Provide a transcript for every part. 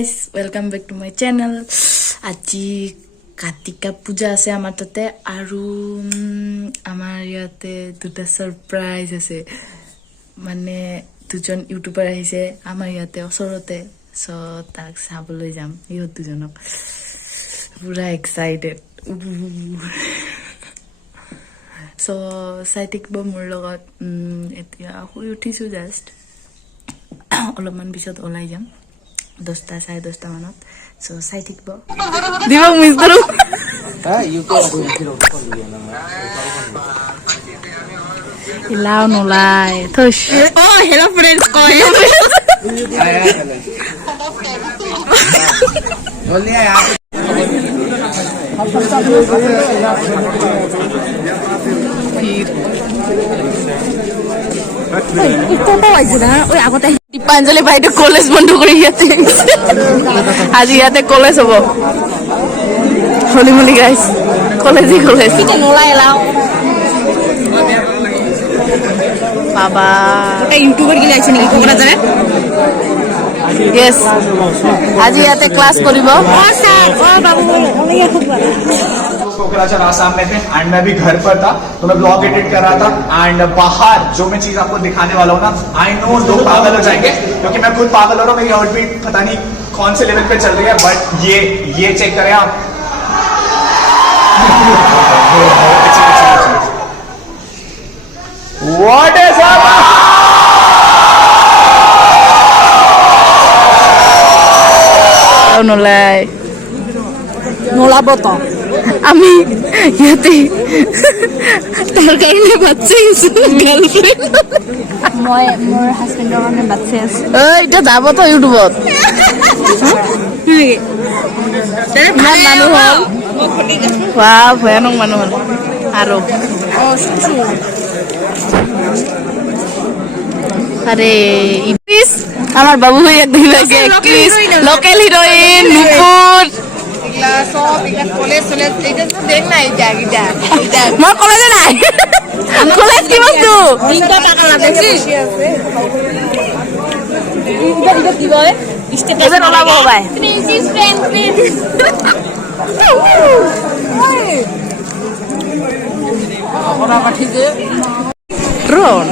guys, welcome back to my channel. আজি কাতিকা পূজা আছে আমাৰ তাতে আৰু আমাৰ ইয়াতে দুটা সাৰপ্ৰাইজ আছে মানে দুজন ইউটিউবাৰ আহিছে আমাৰ ইয়াতে ওচৰতে সো তাক চাবলৈ যাম ইহঁত দুজনক পুৰা এক্সাইটেড সো চাই থাকিব মোৰ লগত এতিয়া শুই উঠিছো জাষ্ট অলপমান পিছত ওলাই যাম 10টা 10:30 মানত সো চাই থাকিব দিব মিস্ত্রু ইলাও নলাই থস ও হেলো ফ্রেন্ডস কয় জলদি আয় आप দীপাঞ্জলি বাইদে কলেজ বন্ধ কৰি ইয়াতে আজি ইয়াতে কলেজ হ'ব হলিমলি গাইস কলেজই কলেজ নলাই লাও বাবা এটা ইউটিউবার গিলা আছে নেকি কোকরা জানে यस आज ইয়াতে ক্লাস করিব ও স্যার ও বাবু অনেক খুব ভালো कोकराझार आसाम में थे एंड मैं भी घर पर था तो मैं ब्लॉग एडिट कर रहा था एंड बाहर जो मैं चीज आपको दिखाने वाला हूँ ना आई नो लोग पागल हो जाएंगे क्योंकि मैं खुद पागल हो रहा हूँ मेरी हार्ट बीट पता नहीं कौन से लेवल पे चल रही है बट ये चेक करें आप व्हाट इज अप নলাই নলাবত আমি ইয়াতে তার কারণে বাচ্চা আছে গার্লফ্রেন্ড মই মোৰ হাজবেণ্ডৰ কাৰণে বাচ্চা আছে এটা যাব তো ইউটিউবত ইমান মানুহ হল ভয়ানক মানুহ হল আৰু আরে ইপিস আমার বাবু হয়ে দিলাকে অ্যাক্ট্রেস লোকাল হিরোইন নুপুর এগুলা সব এটা কলেজ এটা তো দেখ না এই জায়গাটা এটা মই কলেজে নাই কলেজ কি বস্তু তিনটা টাকা না দেখছিস এটা কি বলে স্টেটাস ওলাবো ভাই প্রিন্সেস ফ্রেন্ড প্লিজ ওরা পাঠিয়ে Ron,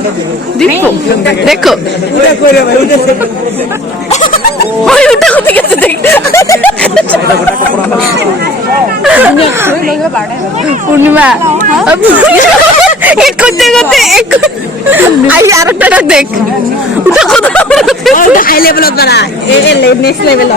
Dipo, দেখো উঠা করে ভাই উঠা ওই উঠা কোথা গেছে দেখ পূর্ণিমা এক করতে আই আরেকটা দেখ উঠা কোথা হাই লেভেল দ্বারা নেক্সট লেভেল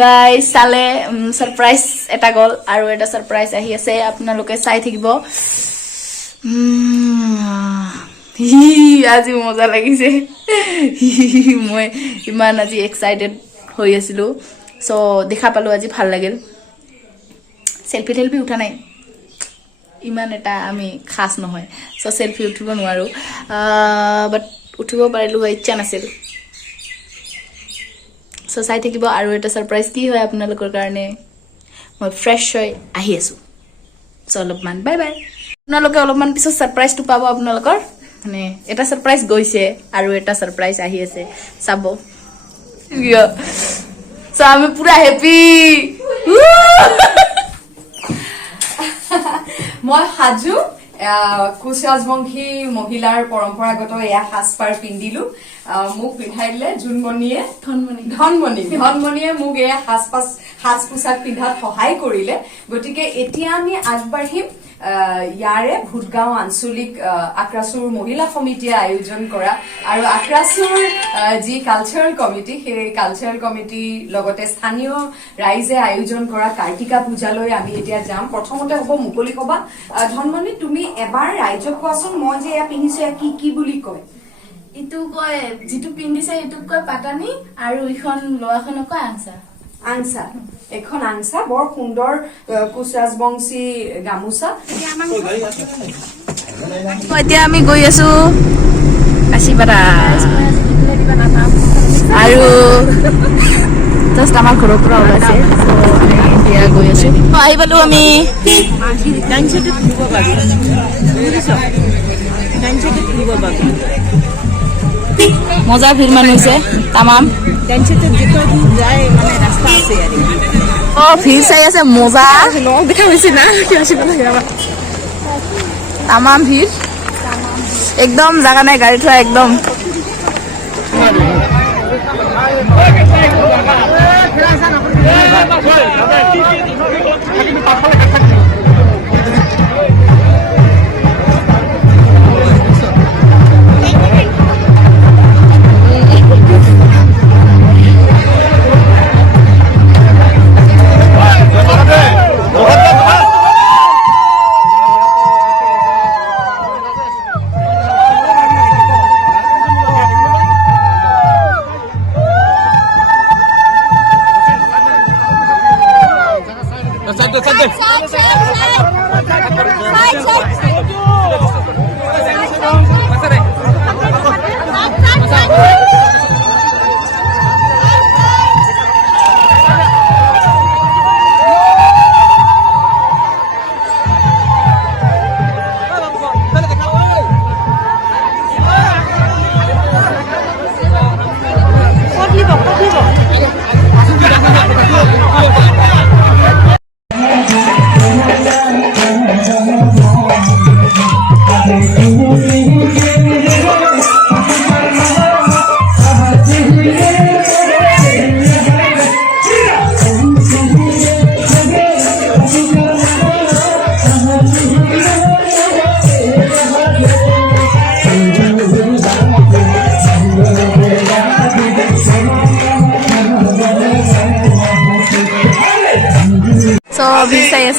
গাইস চালে সারপ্রাইজ এটা গল আৰু এটা সারপ্রাইজ আহি আছে আপোনালোকে চাই থাকিব আজি মজা লাগিছে মই ইমান আজি এক্সাইটেড হৈ আছিলো সো দেখা পালো আজি ভাল লাগিল সেলফি উঠা নাই ইমান এটা আমি খাস নহয় সো সেলফি উঠিব নোৱাৰো বাট উঠিব পাৰিলো ইচ্ছা নাছিল সো চাই থাকিব আৰু এটা সাৰপ্ৰাইজ কি হয় আপোনালোকৰ কাৰণে মই ফ্ৰেশ হৈ আহি আছো সো অলপমান বাই বাই আপোনালোকে অলপমান পিছত সারপ্রাইজটো পাব আপোনালোকৰ মানে এটা সাৰপ্ৰাইজ গৈছে আৰু এটা সাৰপ্ৰাইজ আহি আছে চাব সো আমি পুৰা হ্যাপি মই সাজু কোচ ৰাজবংশী মহিলাৰ পৰম্পৰাগত এয়া সাজপাৰ পিন্ধিলো মোক পিন্ধাই দিলে জোনমণিয়ে ধনমণিয়ে মোক এয়া সাজ পোছাক পিন্ধাত সহায় কৰিলে গতিকে এতিয়া আমি আগবাঢ়িম ইয়াৰে ভূতগাঁও আঞ্চলিক আক্ৰাসুৰ মহিলা সমিতিয়ে আয়োজন কৰা আৰু আক্ৰাসুৰ যি কালচাৰেল কমিটি সেই কালচাৰেল কমিটি লগতে স্থানীয় ৰাইজে আয়োজন কৰা কাৰ্তিকা পূজালৈ আমি এতিয়া যাম প্ৰথমতে হ'ব মুকলি সভা ধনমণি তুমি এবাৰ ৰাইজক কোৱাচোন মই যে এয়া পিন্ধিছো কি কি বুলি কয় ইটো কয় যিটো পিন্ধিছে ইটোক কয় পাটানি আৰু ইখন লোৱাখনক কয় আংসা আংসা এখন আংসা বৰ সুন্দৰ কোচ ৰাজবংশী গামোচা এতিয়া আমি গৈ আছো কাশীপাৰা আৰু জাষ্ট আমাৰ ঘৰৰ পৰা ওলাইছে এতিয়া গৈ আছো আহি পালো আমি মজা ভিৰ মানুহ হৈছে তামাম ভিৰ চাই আছে মজা তামাম ভিৰ একদম জাগা নাই গাড়ী থোৱা একদম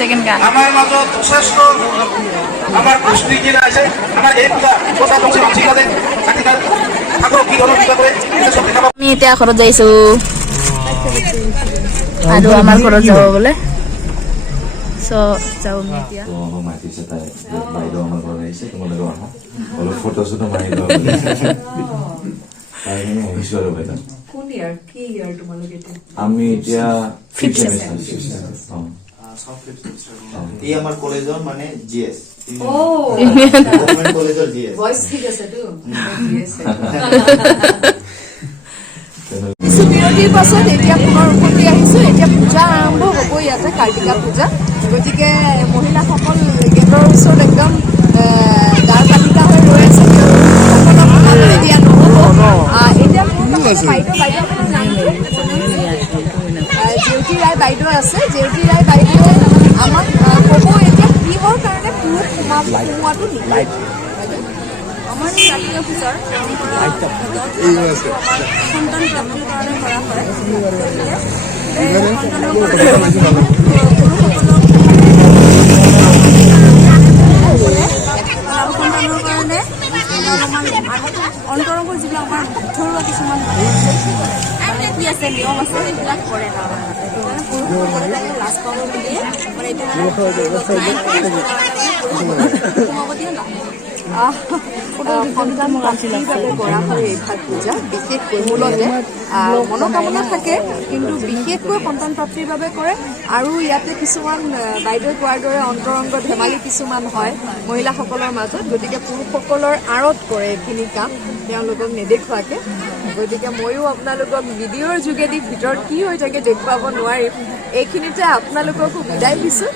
সেকেন্ড গান আমার মাজত শ্রেষ্ঠ আমার কুস্তি কি আছে আমার এই কথা বলছি ঠিক আছে কাটিকা ঠাকুর কি হলো কিবা করে এটা সব দেখাব আমি এতিয়া ঘৰত যাইছো আৰু আমাৰ ঘৰত যাব বোলে সো যাও আমি এতিয়া তো আমার মাতিছে তাই বাইরে আমার ঘরে এসে তোমাদের আহা বলো ফটো শুট মারি দাও তাই আমি হইছো আর বেটা কোন ইয়াৰ কি ইয়াৰ তোমালোকে আমি এতিয়া Fifth এই আমাৰ কলেজৰ মানে জিএস ও গভৰ্ণমেণ্ট কলেজৰ জিএস ভয়েস ঠিক আছে তো বিৰতিৰ পাছত এতিয়া পুনৰ উভতি আহিছো এতিয়া পূজা আৰম্ভ হ'ব ইয়াতে কাৰ্তিকা পূজা গতিকে মহিলাসকল গেটৰ ওচৰত একদম গাৰ কাটিকা হৈ ৰৈ আছে এতিয়া নহ'ব এতিয়া মোৰ কাষত বাইদেউখনৰ নামটো জেউতি ৰায় বাইদেউ আছে জেউতি ৰায় বাইদেৱে আমাক ক'ব এতিয়া কিহৰ কাৰণে পুৰুষ সোমোৱাটো আমাৰ কাৰ্তিকা পূজাৰ সন্তান প্ৰাপ্তিৰ কাৰণে কৰা হয় সন্তানৰ কাৰণে অন্তৰংগৰ যিবিলাক আমাৰ ঘৰুৱা কিছুমান কি আছে নিয়ম আছে সেইবিলাক কৰে তাৰমানে পুৰুষসকলে লাজ পাব বুলিয়ে মানে এতিয়া সোমাব দিয়ে নহয় সন্তান প্ৰাপ্তিৰ বাবে কৰা হয় এইভাগ পূজা। বিশেষকৈ মূলতে মনোকামনা থাকে, কিন্তু বিশেষকৈ সন্তান প্ৰাপ্তিৰ বাবে কৰে। আৰু ইয়াতে কিছুমান বাইদেৱে কোৱাৰ দৰে অন্তৰংগ ধেমালি কিছুমান হয় মহিলাসকলৰ মাজত, গতিকে পুৰুষসকলৰ আঁৰত কৰে এইখিনি কাম তেওঁলোকক নেদেখুৱাকে। গতিকে ময়ো আপোনালোকক ভিডিঅ'ৰ যোগেদি ভিতৰত কি হৈ থাকে দেখুৱাব নোৱাৰিম। এইখিনিতে আপোনালোককো বিদায় দিছোঁ।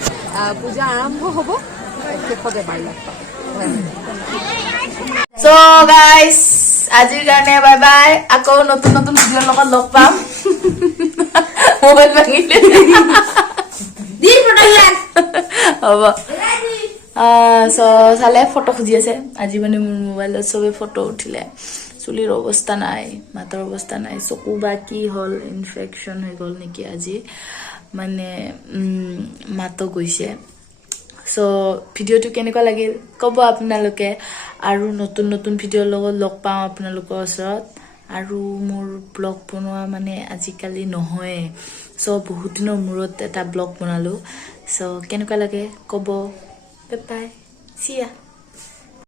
পূজা আৰম্ভ হ'ব, শেষতে বাৰ লগ পাম। সো গাইজ আজিৰ কাৰণে বাই বাই। আকৌ নতুন নতুন ভিডিঅ'ৰ লগত লগ পাম। মোবাইল ভাঙিলে হ'ব। চালে ফটো খুজি আছে আজি, মানে মোৰ মোবাইলত চবে ফটো উঠিলে। চুলিৰ অৱস্থা নাই, মাতৰ অৱস্থা নাই, চকু বা কি হ'ল, ইনফেকশ্যন হৈ গ'ল নেকি আজি, মানে মাতো গৈছে। চ' ভিডিঅ'টো কেনেকুৱা লাগিল ক'ব আপোনালোকে। আৰু নতুন নতুন ভিডিঅ'ৰ লগত লগ পাওঁ আপোনালোকৰ ওচৰত। আৰু মোৰ ব্লগ বনোৱা মানে আজিকালি নহয়ে, চ' বহুত দিনৰ মূৰত এটা ব্লগ বনালোঁ। চ' কেনেকুৱা লাগে ক'ব। বাই বাই, চিয়া।